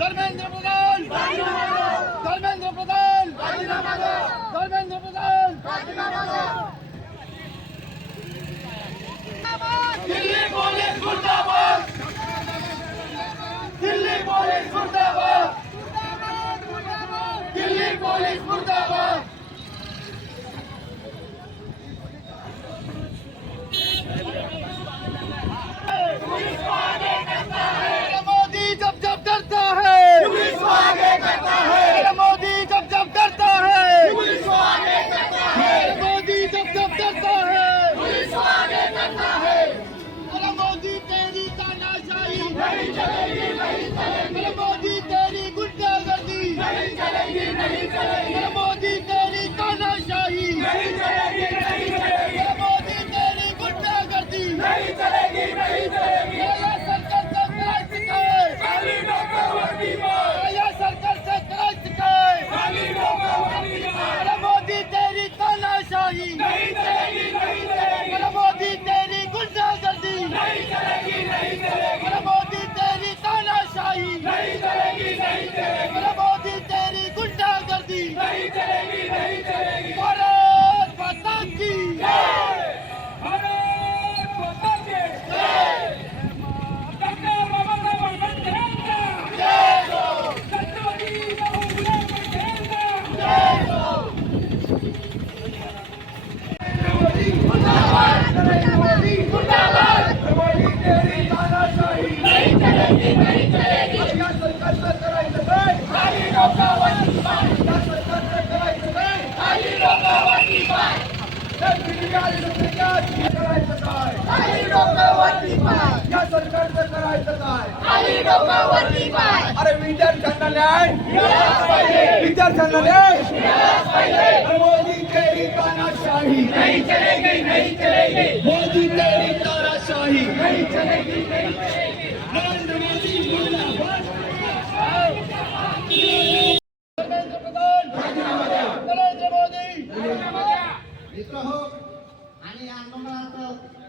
Dharmendra Pradhan Dharmendra Pradhan Dharmendra Pradhan Delhi police मुर्दाबाद Delhi police मुर्दाबाद Delhi police मुर्दाबाद मोदी जब जब डरता है पुलिस को आगे करता है मोदी जब जब डरता है पुलिस को आगे करता है मोदी जब जब डरता है पुलिस को आगे करता है अरे मोदी तेरी तानाशाही नहीं चलेगी नहीं चलेगी मोदी तेरी गुंडागर्दी नहीं चलेगी नहीं चलेगी मोदी तेरी तानाशाही नहीं चलेगी नहीं चलेगी मोदी तेरी गुंडागर्दी नहीं चलेगी नहीं चलेगी मोदी तेरी तानाशाही नहीं चलेगी नहीं चलेगी मोदी तेरी गुंडागर्दी नहीं चलेगी नहीं चलेगी मोदी तेरी तानाशाही नहीं चलेगी नहीं चलेगी मोदी तेरी गुंडागर्दी नहीं चलेगी नहीं चलेगी भारत माता की जय भारत माता की जय डॉक्टर बाबा साहेब आंबेडकर जय हो छत्रपती शिवाजी अरे विद्यार्थ्यांना न्याय विद्यार्थ्यांना न्याय मोदी तेरी तानाशाही नहीं चलेगी नहीं चलेगी मोदी तेरी तानाशाही नहीं चलेगी नहीं चलेगी नरेंद्र मोदी मुर्दाबाद धर्मेंद्र प्रधान नरेंद्र मोदी मित्रहो आणि या आंदोलनात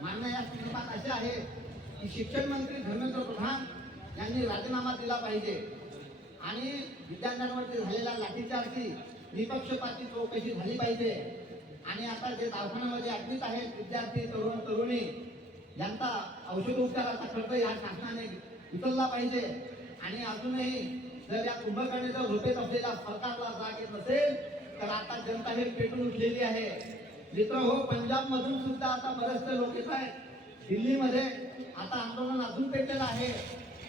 मान्य या संदर्भात असे आहे की शिक्षण मंत्री धर्मेंद्र प्रधान यांनी राजीनामा दिला पाहिजे आणि विद्यार्थ्यांवरती झालेल्या लाठीचार्जची निपक्षपाती चौकशी झाली पाहिजे आणि आता जे दवाखान्यामध्ये ऍडमिट आहेत विद्यार्थी तरुण तरुणी यांचा औषधोपचाराचा खर्च या शासनाने उचलला पाहिजे आणि अजूनही जर या कुंभकर्णीच्या झोपेत असलेल्या सरकारला जाग येत नसेल तर आता जनता हे पेटून उठलेली आहे. मित्र हो, पंजाब मधून सुद्धा आता बरेचसे लोक येत आहेत. दिल्लीमध्ये आता आंदोलन अजून पेटलेलं आहे.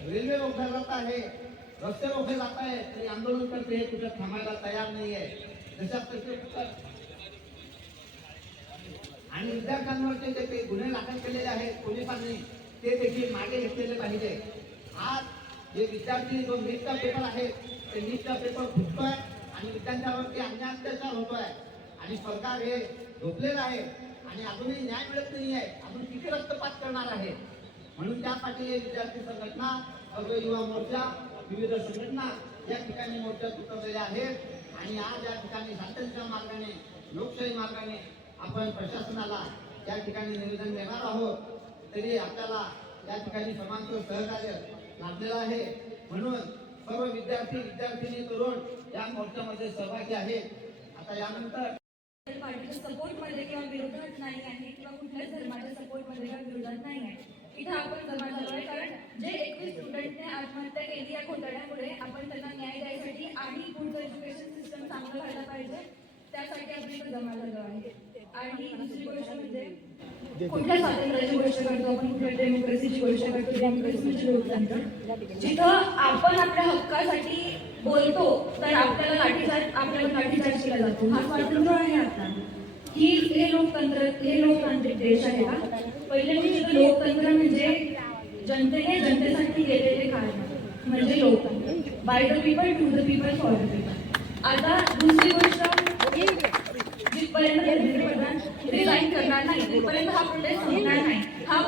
रेल्वे रोखल्या जात आहे, रस्ते रोखले जात आहे, तरी आंदोलनकर्ते हे कुठे थांबायला तयार नाहीये. जशा तसे आणि विद्यार्थ्यांवरचे जे गुन्हे दाखल केलेले आहेत पोलिसांनी ते देखील मागे घेतलेले पाहिजे. आज जे विद्यार्थी जो नीटचा पेपर आहे ते नीटचा पेपर फुटतोय आणि विद्यार्थ्यांवरती अन्याय अत्याचार होतोय आणि सरकार हे झोपलेलं आहे आणि अजूनही न्याय मिळत नाही आहे. अजून किती रक्तपात करणार आहे. म्हणून त्यासाठी विद्यार्थी संघटना, सर्व युवा मोर्चा, विविध संघटना या ठिकाणी मोर्चात उतरलेल्या आहेत आणि आज या ठिकाणी शांततेच्या मार्गाने, लोकशाही मार्गाने आपण प्रशासनाला या ठिकाणी निवेदन देणार आहोत. तरी आपल्याला या ठिकाणी सर्वांचं सहकार्य लाभलेलं आहे. म्हणून सर्व विद्यार्थी, विद्यार्थिनी, तरुण या मोर्चामध्ये सहभागी आहेत. आता यानंतर पार्टीच्या सपोर्टमध्ये किंवा विरोधात नाही आहे किंवा कुठल्याच धर्माच्या सपोर्टमध्ये किंवा विरोधात नाही आहे. इथं आपण जमा झालो आहे कारण जे 21 स्टुडंटने आत्महत्या केली या घोटाळ्यामुळे आपण त्यांना न्याय द्यायसाठी आणि पुढचं एज्युकेशन सिस्टम चांगलं व्हायला पाहिजे त्यासाठी आपण इथं जमा झालो आहे. आणि दुसरी गोष्ट म्हणजे कुठल्या स्वातंत्र्याची गोष्ट करतो आपण, कुठल्या डेमोक्रेसीची गोष्ट करतो, डेमोक्रेसीची लोकतंत्र. जिथं आपण आपल्या हक्कासाठी बोलतो तर आपल्याला लाठीचार्ज केला जातो. हा स्वातंत्र्य आहे आता. हे लोकतांत्रिक देश आहे का? पहिले म्हणजे लोकतंत्र म्हणजे जनतेसाठी केलेले कार्य म्हणजे लोकतंत्र. By the people, to the people, for the people. आता दुसरी गोष्ट, जिथपर्यंत पंतप्रधान रिझाईन करणार नाही तिथपर्यंत हा प्रोटेस्ट संपणार नाही. हा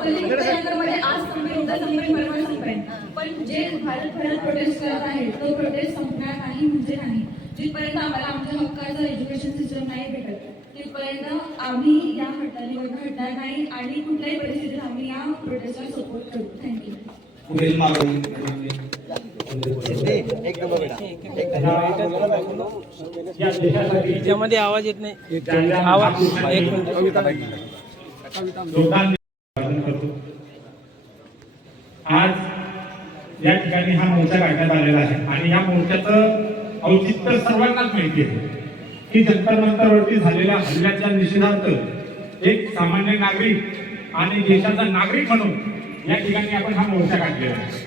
मध्ये आज संपेल, उद्या संपेल, परवा संपेल, पण जे भारतभरात प्रोटेस्ट करत आहे तो प्रोटेस्ट संपणार नाही म्हणजे नाही. जिथपर्यंत आम्हाला आमच्या हक्काचं एज्युकेशन सिस्टम नाही भेटत तिथपर्यंत आम्ही या हटतालीवर हटणार नाही आणि कुठल्याही परिस्थितीत आम्ही या प्रोटेस्टला सपोर्ट करू. थँक्यू. या देशासाठी त्यामध्ये आवाज येत नाही. आवाज एक मिनिट. योगदान करतो. आज या ठिकाणी हा मोर्चा काढण्यात आलेला आहे आणि या मोर्चाचं औचित्य सर्वांनाच माहिती आहे की जंतर मंतरवरती झालेल्या हल्ल्याच्या निषेधार्थ एक सामान्य नागरिक आणि देशाचा नागरिक म्हणून या ठिकाणी आपण हा मोर्चा काढलेला आहे.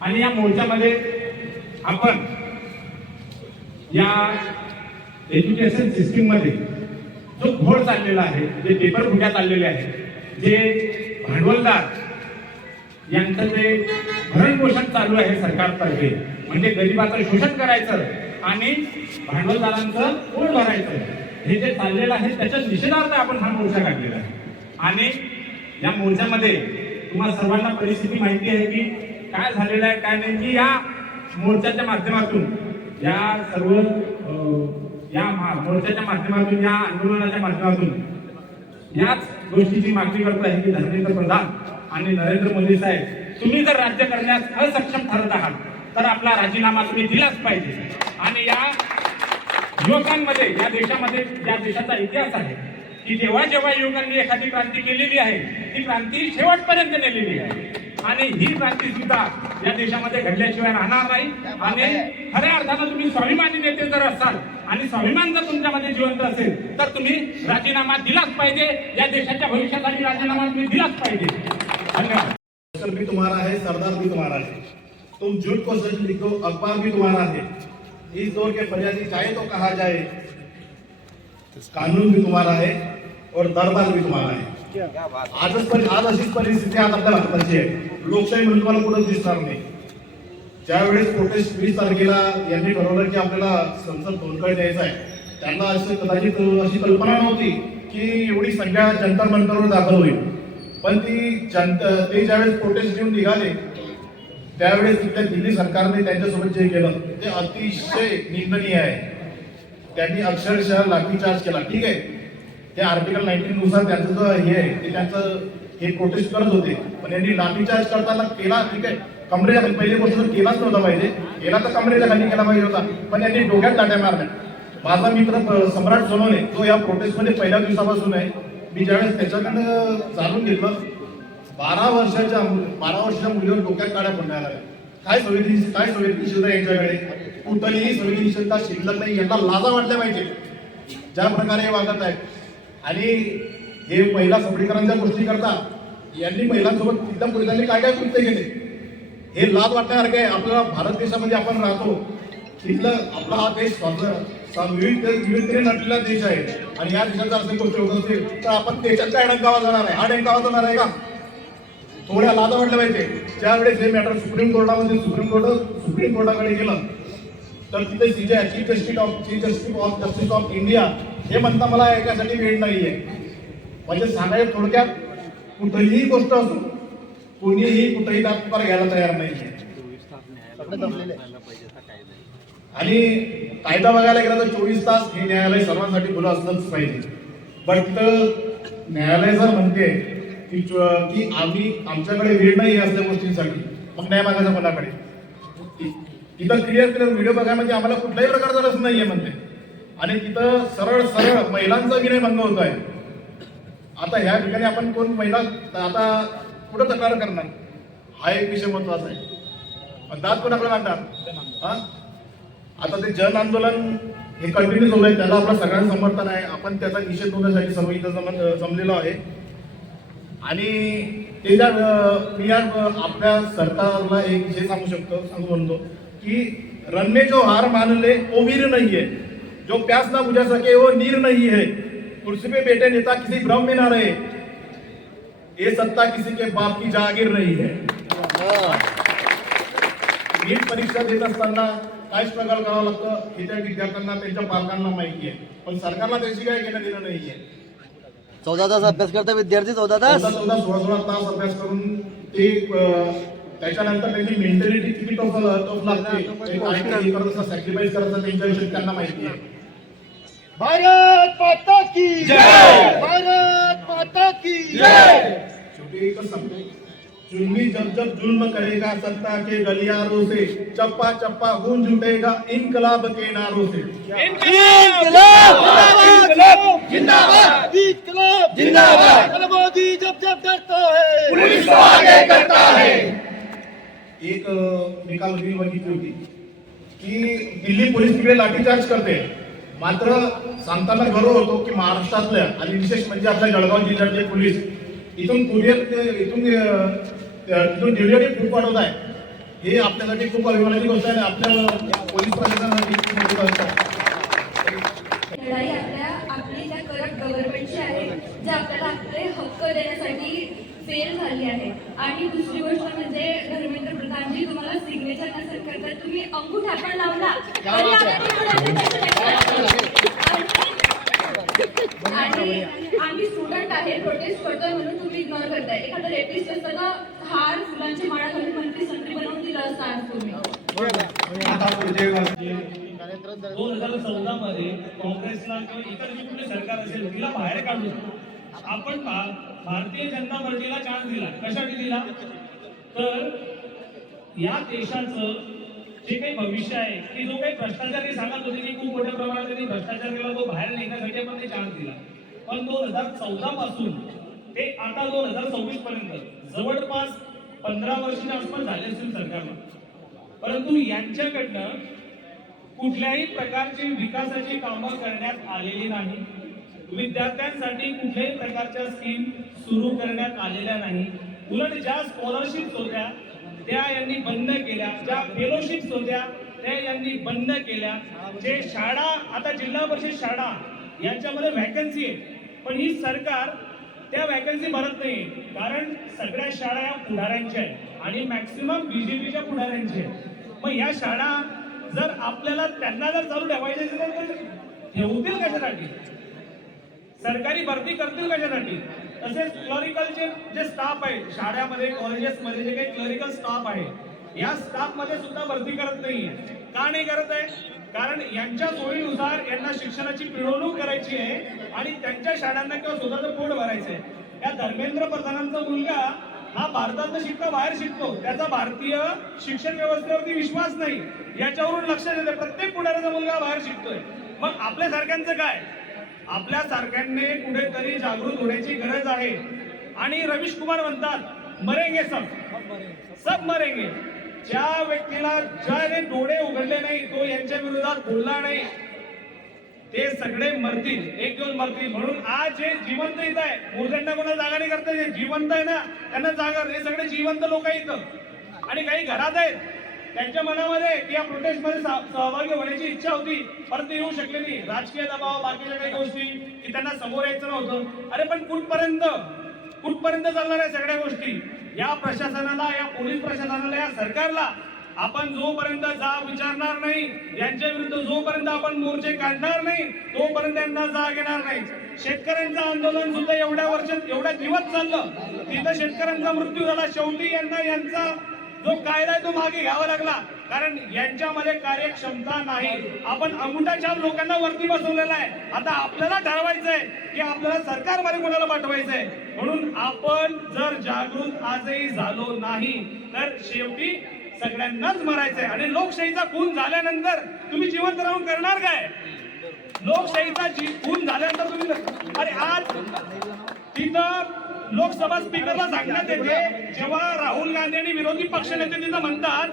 आणि या मोर्चामध्ये आपण या एज्युकेशन सिस्टीम मध्ये जो घोळ चाललेला आहे, जे पेपर फुट्या चाललेले आहे, जे भांडवलदार यांचं जे भरण पोषण चालू आहे सरकारतर्फे, म्हणजे गरिबाचं शोषण करायचं आणि भांडवलदारांचं पोट भरायचं, हे जे चाललेलं आहे त्याच्या निषेधार्थ आपण हा मोर्चा काढलेला आहे. आणि या मोर्चामध्ये तुम्हाला सर्वांना परिस्थिती माहिती आहे की काय झालेलं आहे काय नाही, की या मोर्चाच्या माध्यमातून या सर्व मोर्चाच्या माध्यमातून या आंदोलनाच्या माध्यमातून याच गोष्टीची मागणी करतो आहे की धर्मेंद्र प्रधान आणि नरेंद्र मोदी साहेब, तुम्ही जर राज्य करण्यास असक्षम ठरत आहात तर आपला राजीनामा तुम्ही दिलाच पाहिजे. आणि या युवकांमध्ये या देशामध्ये या देशाचा इतिहास आहे की जेव्हा जेव्हा युवकांनी एखादी क्रांती केलेली आहे ती क्रांती शेवटपर्यंत नेलेली आहे आणि ही क्रांती सुद्धा या देशामध्ये घडल्याशिवाय राहणार नाही. आणि खऱ्या अर्थानं तुम्ही स्वाभिमानी नेते जर असाल आणि स्वाभिमान जर तुमच्यामध्ये जिवंत असेल तर तुम्ही राजीनामा दिलाच पाहिजे. या देशाच्या भविष्यासाठी राजीनामा तुम्ही दिलाच पाहिजे. धन्यवाद. भी तुम्हारा है, सरदार भी तुम्हारा है, तुम झूठ को सच लिख दो, अखबार भी तुम्हारा है. इस दौर के फरियादी चाहे तो कहा जाए, कानून भी तुम्हारा है और दरबार भी तुम्हारा है. आज अशीच परिस्थिती आज आपल्या भारताची आहे. लोकशाही म्हणून तुम्हाला कुठंच दिसणार नाही. ज्यावेळेस प्रोटेस्ट 20 तारखेला यांनी ठरवलं की आपल्याला संसद तोडकं द्यायचं आहे, त्यांना असं कदाचित अशी कल्पना नव्हती की एवढी संख्या जंतर मंतरवर दाखल होईल. पण ते ज्यावेळेस प्रोटेस्ट घेऊन निघाले त्यावेळेस तिथल्या दिल्ली सरकारने त्यांच्यासोबत जे केलं ते अतिशय निंदनीय आहे. त्यांनी अक्षरशः लाठीचार्ज केला. ठीक आहे, ते आर्टिकल 19 नुसार त्यांचं जो हे आहे ते त्यांचं हे प्रोटेस्ट करत होते, पण यांनी लाठीचार्ज करताना केला. ठीक आहे, कमरेच्या पहिली गोष्ट तर केलाच नव्हता पाहिजे, केला तर कमरेच्या खाली केला पाहिजे होता, पण यांनी डोक्यात लाट्या मारल्या. माझा मित्र सम्राट सोनवणे जो या प्रोटेस्टमध्ये पहिल्या दिवसापासून आहे, मी ज्यावेळेस त्याच्याकडनं जाणून घेतलं 12 वर्षाच्या मुलीवर डोक्यात काड्या पडण्यात आल्या. काय संवेदनशीलता यांच्याकडे, कुठलीही संवेदनशीलता शिल्लक नाही. यांना लाजा वाटल्या पाहिजे ज्या प्रकारे हे वागत आहेत. आणि हे महिला सबलीकरणाच्या गोष्टी करता यांनी महिलांसोबत तिथल्या पोलिसांनी काय काय कृत्य केले हे लाज वाटण्यासारखं आहे. आपल्याला भारत देशामध्ये आपण राहतो, तिथलं आपला हा देश विविधतेने नटलेला देश आहे आणि या देशाचा असे गोष्टी होत असतील तर आपण देशात काय डंकावा जाणार आहे? हा डंकावा जाणार आहे का? थोड्या लाजा वाटल्या पाहिजे. ज्यावेळेस हे मॅटर सुप्रीम कोर्टाकडे गेलं तर तिथे चीफ जस्टिस ऑफ इंडिया हे म्हणता मला ऐकायसाठी वेळ नाहीये. म्हणजे सांगायचं थोडक्यात, कुठलीही गोष्ट असो कोणीही कुठेही पुकार घ्यायला तयार नाहीये. आणि कायदा बघायला गेला तर 24 तास हे न्यायालय सर्वांसाठी खुलं असलंच पाहिजे. बट न्यायालय जर म्हणते की आमच्याकडे वेळ नाही असल्या गोष्टींसाठी, मग न्याय मागायचा कोणाकडे? तिथं क्लिअर व्हिडिओ बघायमध्ये आम्हाला कुठल्याही प्रकारचा रस नाहीये म्हणते. आणि तिथं सरळ महिलांचा विनयभंग होत आहे. आता ह्या ठिकाणी आपण कोण महिला आता कुठं तक्रार करणार हा एक विषय महत्वाचा आहे. दाद कोणाकडे मागणार? आता ते जन आंदोलन हे कंटिन्यू होत आहे, त्याला आपलं सगळ्यांना समर्थन आहे. आपण त्याचा निषेध होण्यासाठी सर्व इथं जमलेलो आहे. आणि ते मी आपल्या सरकारला एक विषय सांगू म्हणतो की रन में जो हार मान ले वो वीर नहीं है, जो प्यास ना बुझा सके वो नीर नहीं है, कुर्सी पे बैठे नेता किसी भ्रम में ना रहे, ये सत्ता किसी के बाप की जागीर नहीं है. नीट परीक्षा देत असताना काय स्ट्रगल करावं लागतं हे त्या विद्यार्थ्यांना त्यांच्या पालकांना माहिती आहे, पण सरकारला त्याची काय घेणं देणं नाहीये. 14 तास अभ्यास करता विद्यार्थी, 14 तास 16 तास अभ्यास करून ते त्याच्यानंतर त्यांची मेंटॅलिटी किती टफ लागते, सॅक्रिफाईस करायचं त्यांच्या विषयी त्यांना माहिती आहे. भारत माता की जय, भारत माता की जय. शेवटी एकच सांगतो जुल्मी जब जब जुल्म करेगा सत्ता के गलियारों से, चप्पा चप्पा गूंज उठेगा इनकलाब के नारों से। जिंदाबाद जिंदाबाद। मोदी जब जब डरता है पुलिस को आगे करता है। एक निकाल मी बघितली होती की दिल्ली पोलीस तिकडे लाठीचार्ज करते, मात्र सांगताना गर्व होतो की महाराष्ट्रातल्या आणि विशेष म्हणजे आपल्या जळगाव जिल्ह्यातले पोलीस इथून इथून डिलिव्हरी खूप वाढवत आहे. हे आपल्यासाठी खूप अभिमानाची गोष्ट आहे. आपल्या पोलीस प्रशासनासाठी खूप मोठी गोष्ट आहे. लढाई आपली त्या करप्ट गव्हर्नमेंटची आहे, जे आपल्याला आपले हक्क देण्यासाठी फेल झाली आहे. आणि दुसरी गोष्ट म्हणजे धर्मेंद्र प्रधानजी, तुम्हाला सिग्नेचर नसेल करतात, तुम्ही अंगूठा पण लावला तरी आणि आम्ही स्टुडंट आहे, प्रोटेस्ट करतोय म्हणून तुम्ही इग्नोर करताय. एखादं रेपिस्ट असताना हार फुलांची माळा घालून मंत्री संत्री बनवून दिलं असतं आज तुम्ही. 2014 मध्ये काँग्रेसला किंवा इतर जी कुठली सरकार असेल तिला बाहेर काढून आपण भारतीय जनता पार्टीला चान्स दिला. कशासाठी दिला? तर या देशाचं जे काही भविष्य आहे की जो काही भ्रष्टाचारी सांगत होते की खूप मोठ्या प्रमाणात त्यांनी भ्रष्टाचार केला, तो बाहेर नेण्यासाठी आपण ते चान्स दिला. पण 2014 पासून ते आता 2024 पर्यंत जवळपास 15 वर्षाच्या आसपास झाले असतील सरकारला, परंतु यांच्याकडनं कुठल्याही प्रकारची विकासाची कामं करण्यात आलेली नाही. विद्यार्थ्यांसाठी कुठल्याही प्रकारच्या स्कीम सुरू करण्यात आलेल्या नाही. उलट ज्या स्कॉलरशिप्स होत्या त्या यांनी बंद केल्या, ज्या फेलोशिप्स होत्या त्या यांनी बंद केल्या. जे शाळा आता जिल्हा परिषद शाळा यांच्यामध्ये व्हॅकन्सी आहे, पण ही सरकार त्या व्हॅकन्सी भरत नाही. कारण सगळ्या शाळा या पुढाऱ्यांच्या आहेत आणि मॅक्सिमम बीजेपीच्या पुढाऱ्यांच्या आहेत. मग या शाळा जर आपल्याला त्यांना जर चालू ठेवायचे असेल तर ठेवतील कशासाठी? सरकारी भरती करतील कशासाठी? तसेच क्लरिकलचे जे स्टाफ आहे शाळेमध्ये कॉलेजेसमध्ये, जे काही क्लरिकल स्टाफ आहे या स्टाफ मध्ये सुद्धा भरती करत नाहीये. का नाही करत आहे? कारण यांच्या सोयीनुसार यांना शिक्षणाची पिळवणूक करायची आहे आणि त्यांच्या शाळांना किंवा स्वतःचं पोट भरायचं आहे. या धर्मेंद्र प्रधानांचा मुलगा हा भारतात शिकतो, बाहेर शिकतो, त्याचा भारतीय शिक्षण व्यवस्थेवरती विश्वास नाही. याच्यावरून लक्षात येते प्रत्येक पुढाऱ्याचा मुलगा बाहेर शिकतोय. मग आपल्या सारख्यांचं काय? आपल्या सारख्यांनी कुठेतरी जागृत होण्याची गरज आहे. आणि रवीश कुमार म्हणतात मरेंगे सब मरेंगे. ज्या व्यक्तीला ज्याने डोळे उघडले नाही, तो यांच्या विरोधात बोलला नाही, ते सगळे मरतील, एक दिवस मरतील. म्हणून आज जे जिवंत इथं आहे, मुर्द्यांना कोणा जागा नाही करता, जे जिवंत आहे ना त्यांना जागा, हे सगळे जिवंत लोक इथं. आणि काही घरात आहेत त्यांच्या मनामध्ये की या प्रोटेस्ट मध्ये सहभागी होण्याची इच्छा होती, परंतु येऊ शकले नाही. राजकीय दबाव, बाकीच्या काही गोष्टी की त्यांना समोर यायचं नव्हतं. अरे पण कुठपर्यंत चालणार आहे सगळ्या गोष्टी? या प्रशासनाला, या पोलीस प्रशासनाला, या सरकारला आपण जोपर्यंत विचारणार नाही, यांच्या विरुद्ध जोपर्यंत आपण मोर्चे काढणार नाही, तोपर्यंत यांना जाग येणार नाही. शेतकऱ्यांचं आंदोलन सुद्धा एवढ्या दिवस चाललं, तिथं शेतकऱ्यांचा मृत्यू झाला. शेवटी यांना यांचा जो कायदा आहे तो मागे घ्यावा लागला, कारण यांच्यामध्ये कार्यक्षमता नाही. आपण अंगुठाछाप लोकांना वरती बसवलेला आहे. आता आपल्याला ठरवायचंय की आपल्याला सरकारमध्ये कोणाला पाठवायचंय. म्हणून आपण जर जागृत आजही झालो नाही तर शेवटी सगळ्यांनाच मरायचंय. आणि लोकशाहीचा खून झाल्यानंतर तुम्ही जिवंत राहून करणार काय? लोकशाहीचा खून झाल्यानंतर तुम्ही, अरे आज तिथं लोकसभा स्पीकरला सांगण्यात येते, जेव्हा राहुल गांधी आणि विरोधी पक्षनेते तिथं म्हणतात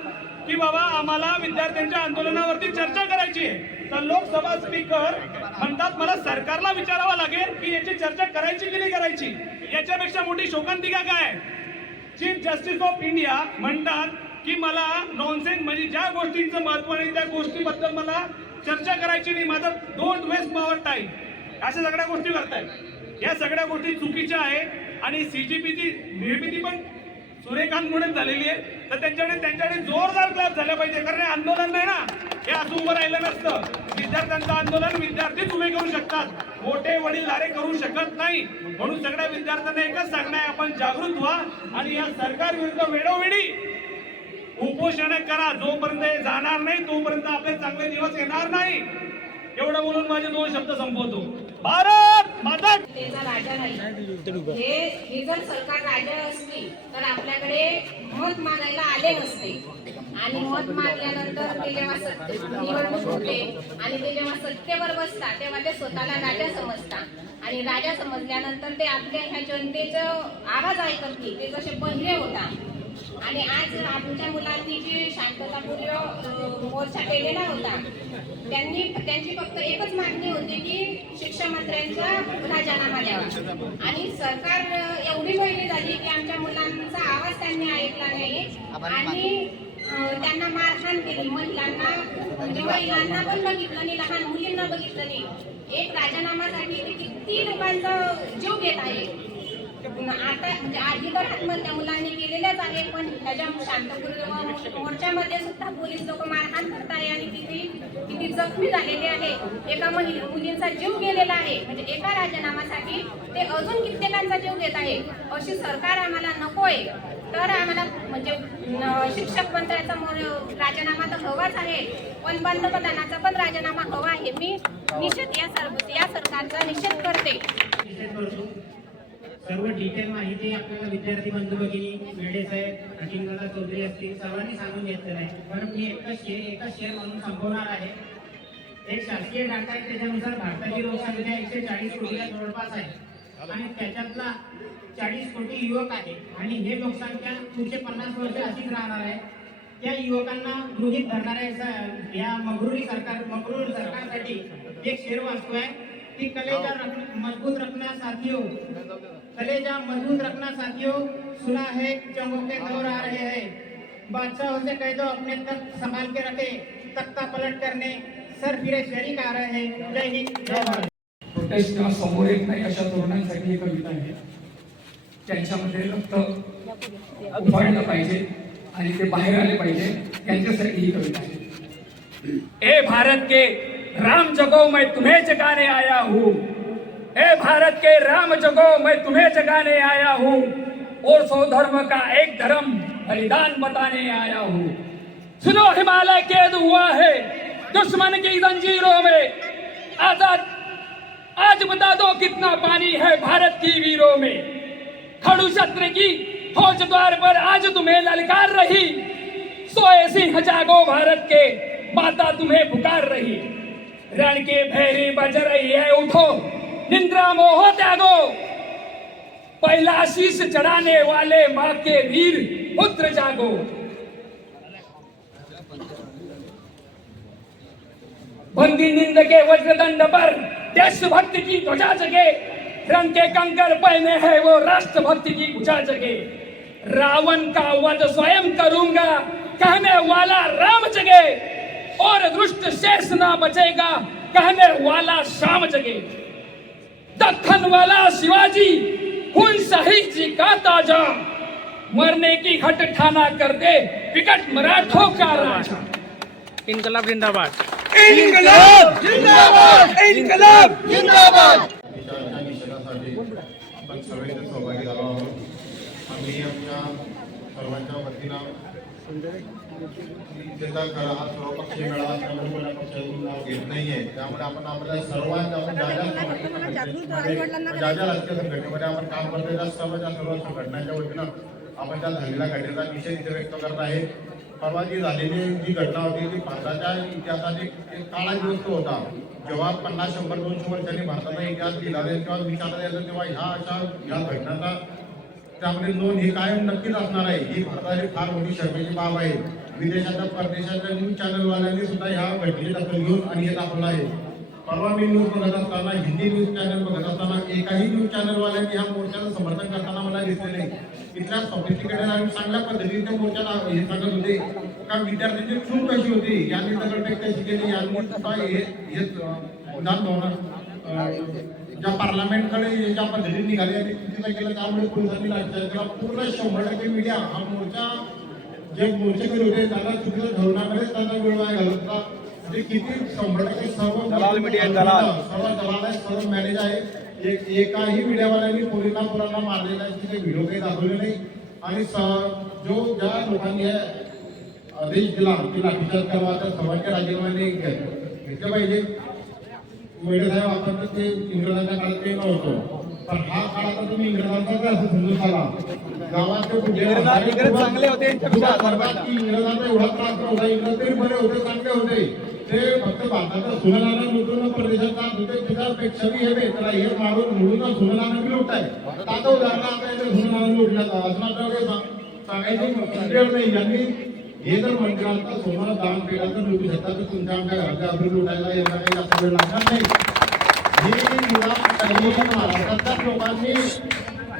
की बाबा आम्हाला विद्यार्थ्यांच्या आंदोलनावरती चर्चा करायची आहे, तर लोकसभा स्पीकर म्हणतात मला सरकारला विचारावं लागेल की याची चर्चा करायची की नाही करायची. याच्यापेक्षा मोठी शोकांतिका काय? चीफ जस्टिस ऑफ इंडिया म्हणतात की मला नॉनसेन्स म्हणजे ज्या गोष्टींचं महत्व नाही त्या गोष्टीबद्दल मला चर्चा करायची नाही, माझं डोंट वेस्ट मावर टाइम. अशा सगळ्या गोष्टी करतायत. या सगळ्या गोष्टी चुकीच्या आहे. आणि सीजीपीची निर्मिती पण सूर्यकांतमुळे झालेली आहे, तर त्यांच्याकडे जोरदार क्लास झाल्या पाहिजे. कारण हे आंदोलन नाही ना, हे असं उभं राहिलं नसतं. विद्यार्थ्यांचं आंदोलन विद्यार्थीच उभे करू शकतात, मोठे वडीलधारे करू शकत नाही. म्हणून सगळ्या विद्यार्थ्यांना एकच सांगणं आहे, आपण जागृत व्हा आणि या सरकार विरुद्ध वेळोवेळी उपोषण करा. जोपर्यंत हे जाणार नाही तोपर्यंत आपले चांगले दिवस येणार नाही. एवढं बोलून माझे 2 शब्द संपवतो. भारत माता त्याचा राजा नाही. हे जर सरकार राजा असती तर आपल्याकडे मत मागायला आले नसते. आणि मत मागल्यानंतर ते जेव्हा निवडणूक होते आणि ते जेव्हा सत्तेवर बसतात तेव्हा ते स्वतःला राजा समजतात. आणि राजा समजल्यानंतर ते आपल्या ह्या जनतेचं आवाज ऐकत नाही. ते जसे बहिरे होता. आणि आज आमच्या मुलांनी जी शांततापूर्व मोर्चा केलेला होता त्यांची फक्त एकच मागणी होती की शिक्षण मंत्र्यांचा राजीनामा द्यावा. आणि सरकार एवढी बहिरी झाली की आमच्या मुलांचा आवाज त्यांनी ऐकला नाही आणि त्यांना मारहाण केली. महिलांना म्हणजे महिलांना पण बघितलं नाही, लहान मुलींना बघितलं नाही. एक राजीनामासाठी ते किती लोकांचा जीव घेत आहे. आता म्हणजे आधी तर आत्महत्या मुलांनी केलेल्याच आहे, पण ह्याच्या शांतपूर्व मोर्चामध्ये सुद्धा पोलीस लोक मारहाण करत आहे आणि किती जखमी झालेले आहे. एका मुलींचा जीव गेलेला आहे. म्हणजे एका राजीनामासाठी ते अजून कित्येकांचा जीव घेत आहे. अशी सरकार आम्हाला नकोय. तर आम्हाला म्हणजे शिक्षक मंत्र्याचा राजीनामा तर हवाच आहे, पण पंतप्रधानाचा पण राजीनामा हवा आहे. मी निषेध या सरकारचा निषेध करते. सर्व डिटेल माहिती आपल्याला विद्यार्थी बंधू भगिनी, मेढे साहेब, अकिंगला चौधरी असतील सर्वांनी सांगून घेतलेलं आहे. पण मी एकच शेअर म्हणून संपवणार आहे. एक शासकीय डाटा आहे, त्याच्यानुसार भारताची लोकसंख्या 140 कोटीला जवळपास आहे आणि त्याच्यातला 40 कोटी युवक आहे. आणि हे लोकसंख्या पुढचे 50 वर्ष अशीच राहणार आहे. त्या युवकांना गृहीत धरणाऱ्या या मगरूर सरकारसाठी एक शेर वाचतोय कि कलेजा मजबूत रखना साथियों, कलेजा मजबूत रखना साथियों, सुना है जंगों के दौर आ रहे हैं, बादशाहों से कह दो अपने तक संभाल के रखे, तख्ता पलट करने सर फिरे शरीक आ रहे हैं. जय हिंद, जय भारत. प्रोटेस्टला समोर येत नाही अशा तरुणांसाठी ही कविता आहे. त्यांच्यामध्ये रक्त उफाळलं पाहिजे आणि ते बाहेर आले पाहिजे, त्यांच्यासाठी ही कविता आहे. ए भारत के राम जगो मैं तुम्हें जगाने आया हूँ, ए भारत के राम जगो मैं तुम्हें जगाने आया हूँ, और 100 धर्म का एक धर्म बलिदान बताने आया हूँ. सुनो हिमालय कैद हुआ है दुश्मन की जंजीरों में, आजाद आज बता दो कितना पानी है भारत की वीरों में. खड़ू शस्त्र की फौज द्वार पर आज तुम्हें ललकार रही, सोए सिंह जागो भारत के माता तुम्हें पुकार रही. रण के भैरी बज रही है उठो, निंद्रा मोह त्यागो, पहला शीश चढ़ाने वाले माँ के वीर पुत्र जागो. बंदी निंद के वज्रदंड पर देशभक्ति की ध्वजा जगे, रंग के कंकर पहने हैं वो राष्ट्रभक्ति की ऊंचा जगे. रावण का वध स्वयं करूंगा कहने वाला राम जगे, और दुष्ट शेष ना बचेगा कहने वाला शाम जगे. दक्खन वाला शिवाजी हुन शहीद जी का ताजा, मरने की हट ठाना कर दे विकट मराठों का राजा. इनकलाब जिंदाबाद. इन्कलाब जिंदाबाद, इन्कलाब जिंदाबाद. निषेधासाठी आपण सर्वांनी सहभागी झालो आहोत. आम्ही आमच्या सर्वांच्या वतीनं त्याचा खरा हा सर्वपक्षीय मेळावा असल्यामुळे कोणा पक्षातून नाव घेत नाहीये. त्यामुळे आपण आपल्या सर्वांच्या ज्या राजकीय संघटनेमध्ये आपण काम करतोय त्या सर्व संघटनांच्या वतीनं आपण त्या झालेल्या घटनेचा निषेध इथे व्यक्त करत आहे. परवा जी झालेली जी घटना होती ती भारताच्या इतिहासात एक काळाची वस्तू होता. जेव्हा 50, 100, 200 वर्षांनी भारताचा इतिहास लिहिला जाईल किंवा विचारला जायचं तेव्हा ह्या घटनांचा त्यामध्ये नोंद ही कायम नक्कीच असणार आहे. ही भारताची फार मोठी शर्मेची बाब आहे. विदेशाच्या परदेशाच्या न्यूज चॅनलवाल्यांनी सुद्धा ह्या घटनेची दखल घेऊन आणि हे दाखवलं आहे. परवा मी न्यूज बघत असताना, हिंदी न्यूज चॅनल बघत असताना एकाही न्यूज चॅनलवाल्यांनी ह्या मोर्चाचं समर्थन करताना मला दिसले नाही. इथल्या सॉफिस्टिकेटेड आणि चांगल्या पद्धतीने मोर्चाला हे सांगत होते का विद्यार्थ्यांची चूक कशी होती, यांनी दगडफेक कशी केली, यांनी सुद्धा हे ज्या पार्लमेंटकडे ज्या पद्धतीने निघाले आणि चुकीचं केलं त्यामुळे पोलिसांनी राज्याला पूर्ण 100% मीडिया हा मोर्चा जे मोर्चेकरी होते त्यांना चुकीचं ठरवण्यामध्ये त्यांचा वेळ वाया घालत होता. ते किती 100% सर्व दलाल मीडिया सर्व दलाल आहे, सर्व मॅनेज आहे. एकाही मीडियावाल्यांनी पोलिसांना पुरांना मारलेला तिथे व्हिडिओ काही दाखवले नाही. आणि ज्या लोकांनी आदेश दिला की लाठीचार्ज करावा तर सर्वांच्या राजीनामे घेतले पाहिजे. मेढे साहेब आपण तर ते इंग्रजांच्या काळात ते नव्हतं, पण हा काळ आता तुम्ही इंग्रजांचा काय असं समजून आला गावातले इंग्रज चांगले होते इंग्रजांचा एवढा त्रास नव्हता, इंग्रज तरी बरे होते, चांगले होते, ते फक्त भारताचा सुननाना लुटून प्रदेशात जात होते, त्याच्यापेक्षाही हे त्याला हे मारून निवडून सुननाना बी लुटताय. आता उदाहरण आता इथे सुननाना लुटण्याचा असं सांगायची वेळ नाही. यांनी हे जर म्हटलं आता सोनाला दान केलं तर लुटू शकतात, तर तुमच्या आमच्या घराच्या अभि लुटायला यांना काही जास्त वेळ लागणार नाही. ही महाराष्ट्राच्या लोकांनी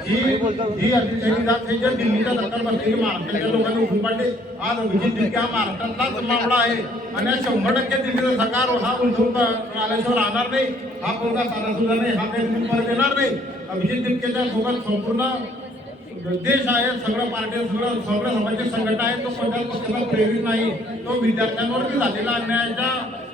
ही अतिशय जात दिल्लीच्या दखल बसलेली महाराष्ट्राच्या लोकांनी उठून पाडले. आज अभिजित दिनके हा महाराष्ट्रातलाच मावळा आहे आणि 100% दिल्लीचा सरकार हा उलटून आल्याशिवाय राहणार नाही. हा कोणता साधा सुद्धा नाही, हा काही परत येणार नाही. अभिजित दिनकेच्या सोबत संपूर्ण देश आहे, सगळं पार्टी सगळं सामाजिक संघटना आहे. तो कोणत्याच पक्षाला प्रेरित नाही. तो विद्यार्थ्यांवरती झालेल्या अन्यायाच्या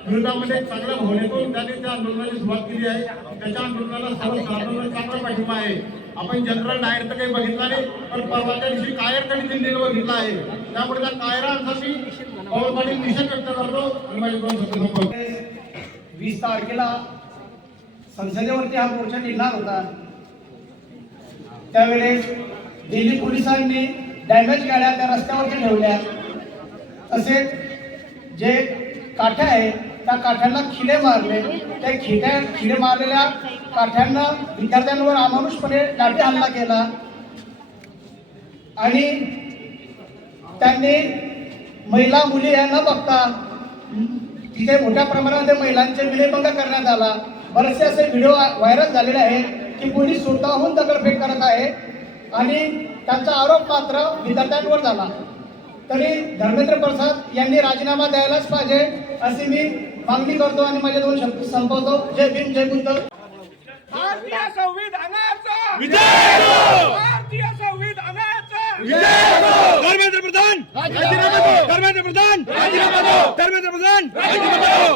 विरोधामध्ये चांगल्या भावनेतून त्यांनी त्या आंदोलनाची सुरुवात केली आहे. त्याच्या आंदोलनाला सर्वसाधारण चांगला पाठिंबा आहे. आपण जनरल डायर तर काही बघितला नाही, पण परवाच्या दिवशी कायर त्यांनी दिल्लीला बघितला आहे. त्यामुळे त्या कायरांसाठी पवारवाडी निषेध व्यक्त करतो आणि माझे 2 शब्द संपवतो. 20 तारखेला संसदेवरती हा मोर्चा निघणार होता. त्यावेळेस दिल्ली पोलिसांनी डॅमेज गाड्या त्या रस्त्यावरती ठेवल्या. तसेच जे काठ्या आहे त्या काठ्यांना खिळे मारले. त्या खिळे मारलेल्या काठ्यांना विद्यार्थ्यांवर अमानुषपणे लाठी हल्ला केला आणि त्यांनी महिला मुली या न बघता तिथे मोठ्या प्रमाणामध्ये महिलांचे विलंब करण्यात आला. बरेचसे असे व्हिडिओ व्हायरल झालेले आहेत की पोलीस स्वतःहून दगडफेक करत आहे आणि त्यांचा आरोप मात्र विद्यार्थ्यांवर झाला. तरी धर्मेंद्र प्रसाद यांनी राजीनामा द्यायलाच पाहिजे अशी मी मागणी करतो आणि माझे 2 शब्द संपवतो. जय भीम, जय बुद्ध. भारतीय संविधानाचा विजय हो! भारतीय संविधानाचा विजय हो! धर्मेंद्र प्रधान राजीनामा दो! धर्मेंद्र प्रधान राजीनामा दो! धर्मेंद्र प्रधान राजीनामा दो!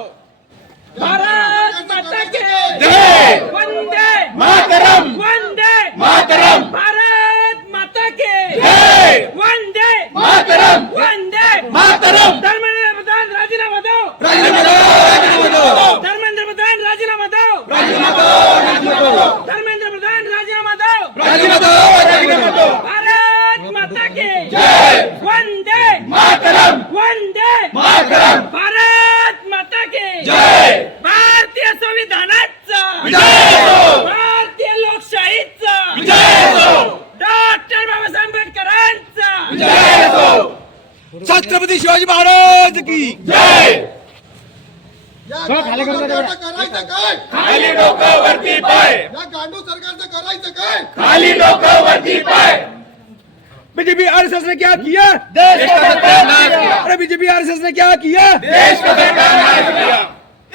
भारत माता की जय, वंदे मातरम! वंदे मातरम! भारत माता की जय! वंदे मातरम! वंदे मातरम! धर्मेंद्र प्रधान राजीनामा दो! राजीनामा दो! राजीनामा दो! धर्मेंद्र प्रधान राजीनामा दो! राजीनामा दो! राजीनामा दो! धर्मेंद्र प्रधान राजीनामा दो! राजीनामा दो! राजीनामा दो! भारत माता की जय! वंदे मातरम! वंदे मातरम! भारत माता की जय! भारतीय संविधानाचा विजय हो! भारतीय लोकशाहीचा विजय हो! डॉक्टर बाबासाहेब आंबेडकरांचा विजय हो! छत्रपती शिवाजी महाराज की जय! करायचं काय? खाली डोकं वरती पाय! या गांडू सरकारचं करायचं काय? खाली डोकं वरती पाय! बीजेपी आरएसएस ने क्या किया? देश का सत्यानाश किया! अरे बीजेपी आरएसएस ने क्या किया? देश का सत्यानाश किया!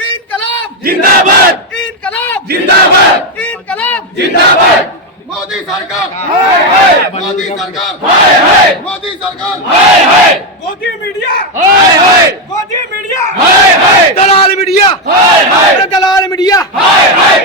इनकलाब जिंदाबाद! इनकलाब जिंदाबाद! इनकलाब जिंदाबाद! मोदी सरकार हाय हाय! मोदी सरकार हाय हाय! मोदी सरकार हाय हाय! गोदी मीडिया, हाय हाय! गोदी मीडिया, हाय हाय! दलाल मीडिया, हाय हाय! दलाल मीडिया, हाय हाय!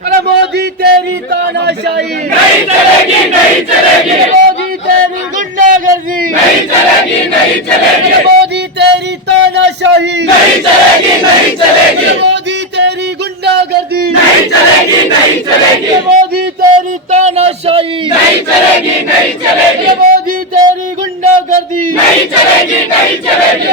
अरे मोदी तेरी तानाशाही नहीं चलेगी, नहीं चलेगी! मोदी तेरी गुंडागर्दी नहीं चलेगी, नहीं चलेगी! मोदी तेरी तानाशाही नहीं चलेगी, नहीं चलेगी! मोदी तेरी गुंडागर्दी नहीं चलेगी, नहीं चलेगी! मोदी तेरी तानाशाही नहीं चलेगी, नहीं चलेगी! मोदी तेरी गुंडागर्दी नहीं चलेगी, नहीं चलेगी!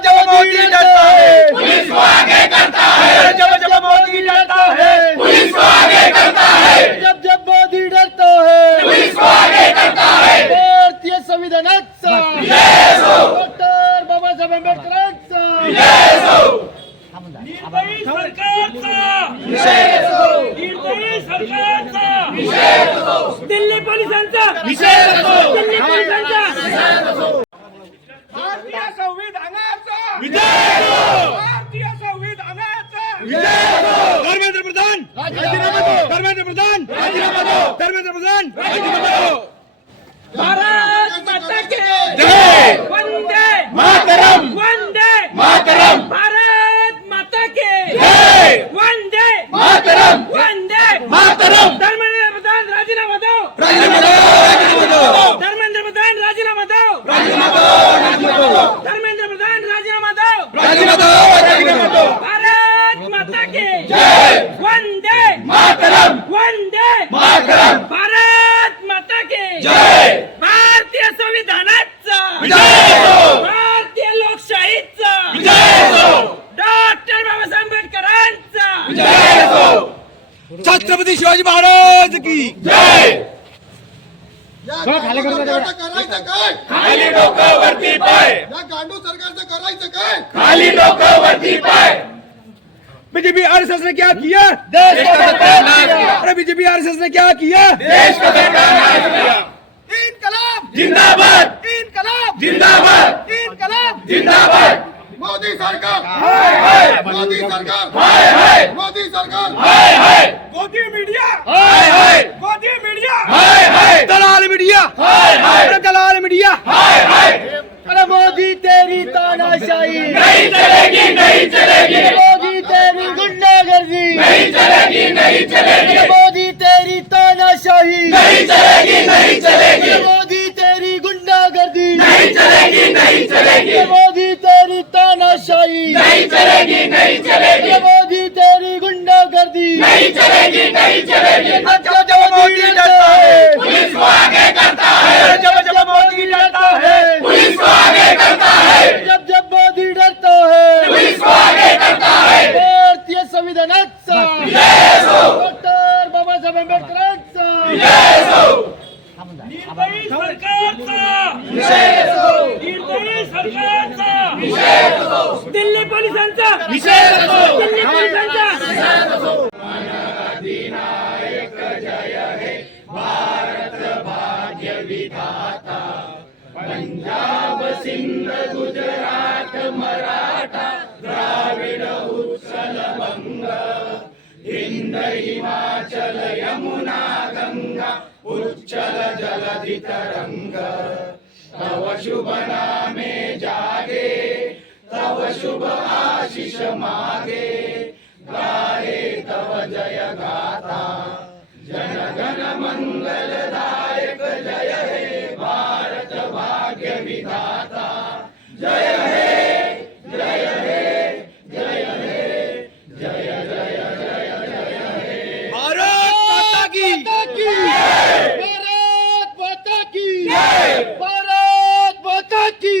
जब मोदी डरता है पुलिस को आगे करता है! जब मोदी डरता है पुलिस को आगे करता है! जब मोदी डरता है पुलिस को आगे करता है! भारतीय संविधानाचा विजय हो! डॉक्टर बाबासाहेब आंबेडकरांचा विजय हो! निर्दयी सरकारचा विजय हो! निर्दयी सरकारचा विजय हो! दिल्ली पोलिसांचा विजय हो! दिल्ली पोलिसांचा भारतीय संविधानाचा विजय हो! भारतीय संविधानाचा विजय हो! धर्मेंद्र प्रधान राजीनामा दो! धर्मेंद्र प्रधान राजीनामा दो! धर्मेंद्र प्रधान राजीनामा दो! भारत माता की जय! वंदे मातरम! वंदे मातरम! भारत माता की जय! वंदे मातरम! वंदे मातरम! धर्मेंद्र प्रधान राजीनामा दो! राजीनामा दो! राजीनामा दो! धर्मेंद्र प्रधान राजीनामा दो! राजीनामा दो! राजीनामा दो! धर्मेंद्र प्रधान राजीनामा दो! राजीनामा दो! राजीनामा दो! भारत माता की जय! छत्रपती शिवाजी महाराज की या गांडू सरकारचं करायचं काय खाली डोकं वरती पाय या गांडू सरकारचं करायचं काय खाली डोकं वरती पाय बीजेपी आरएसएस ने क्या किया देश का सत्यानाश किया अरे बीजेपी आरएसएस ने क्या किया देश का सत्यानाश किया इनकलाब जिंदाबाद इनकलाब जिंदाबाद इनकलाब जिंदाबाद मोदी सरकार हाय हाय मोदी सरकार हाय हाय मोदी सरकार हाय हाय मोदी मीडिया हाय हाय मोदी मीडिया हाय हाय दलाल मीडिया हाय हाय अरे दलाल मीडिया हाय हाय अरे मोदी तेरी तानाशाही नहीं चलेगी नहीं चलेगी मोदी तेरी गुंडागर्दी नहीं चलेगी नहीं चलेगी मोदी तेरी तानाशाही नहीं चलेगी नहीं चलेगी मोदी तेरी गुंडागर्दी नहीं चलेगी नहीं चलेगी मोदी तेरी तानाशाही नहीं चलेगी नहीं चलेगी मोदी तेरी गुंडागर्दी नहीं चलेगी नहीं चलेगी जब मोदी डरता है पुलिस को आगे करता है जब मोदी डरता है पुलिस को आगे करता है जब मोदी डरता है पुलिस को आगे करता है भारतीय संविधानाचा डॉक्टर बाबासाहेब आंबेडकरांचा निर्दयी सरकारचा निर्दयी सरकारचा दिल्ली पोलिसांचा दिल्ली पोलिसांचा पंजाब सिंध गुजरात मराठा द्राविड उत्कल बंग हिंद हिमाचल यमुना गंगा उच्चल जलधि तरंग तव शुभ नामे जागे तव शुभ आशीष मागे गाहे तव जय गाथा जन गण मंगलदायक जय हे भारत भाग्य विधाता जय हे जय हे जय हे जय जय जय जय हे भारत माता की भारत माता की भारत माता की